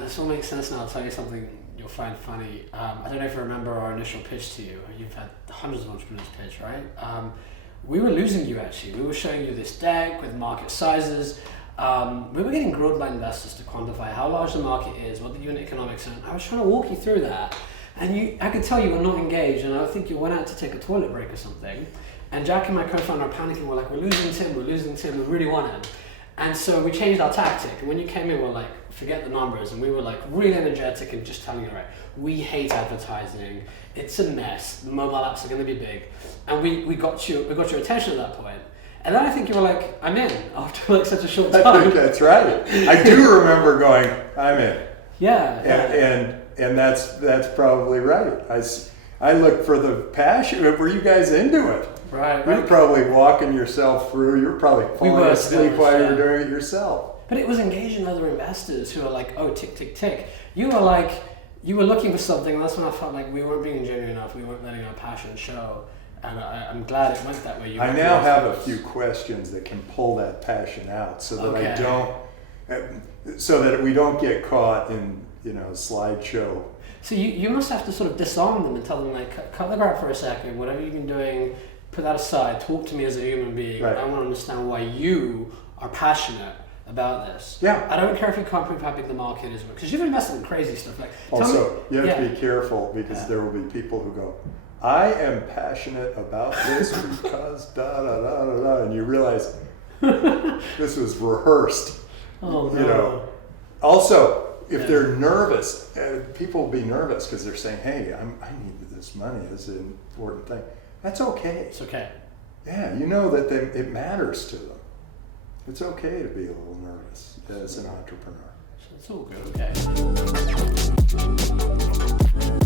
this all makes sense now. I'll tell you something you'll find funny. I don't know if you remember our initial pitch to you. You've had hundreds of entrepreneurs pitch, right? We were losing you actually. We were showing you this deck with market sizes. We were getting grilled by investors to quantify how large the market is, what the unit economics are. I was trying to walk you through that, and I could tell you were not engaged, and I think you went out to take a toilet break or something. And Jack and my co-founder are panicking. We're like, we're losing Tim, we really want him. And so we changed our tactic. And when you came in, we're like, forget the numbers. And we were like really energetic and just telling you, right, we hate advertising. It's a mess. The mobile apps are going to be big. And we got your attention at that point. And then I think you were like, I'm in, after like such a short time. I think that's right. I do remember going, I'm in. Yeah. And that's probably right. I looked for the passion. Were you guys into it? Right. You're probably walking yourself through. You're probably falling asleep while you're doing it yourself. But it was engaging other investors who are like, oh, tick, tick, tick. You were looking for something, and that's when I felt like we weren't being genuine enough. We weren't letting our passion show. And I'm glad it went that way. I now have a few questions that can pull that passion out, so that so that we don't get caught in slideshow. So you must have to sort of disarm them and tell them like, cut the crap for a second. Whatever you've been doing, put that aside. Talk to me as a human being. Right. I want to understand why you are passionate about this. Yeah. I don't care if you can't prove how big the market is, because you've invested in crazy stuff. Like also, you have to be careful, because there will be people who go, I am passionate about this because da da da da da, and you realize this was rehearsed. Oh no. Also, if they're nervous, people will be nervous because they're saying, "Hey, I need this money. This is an important thing." That's okay. It's okay. Yeah, you know that it matters to them. It's okay to be a little nervous as an entrepreneur. It's all good. Okay.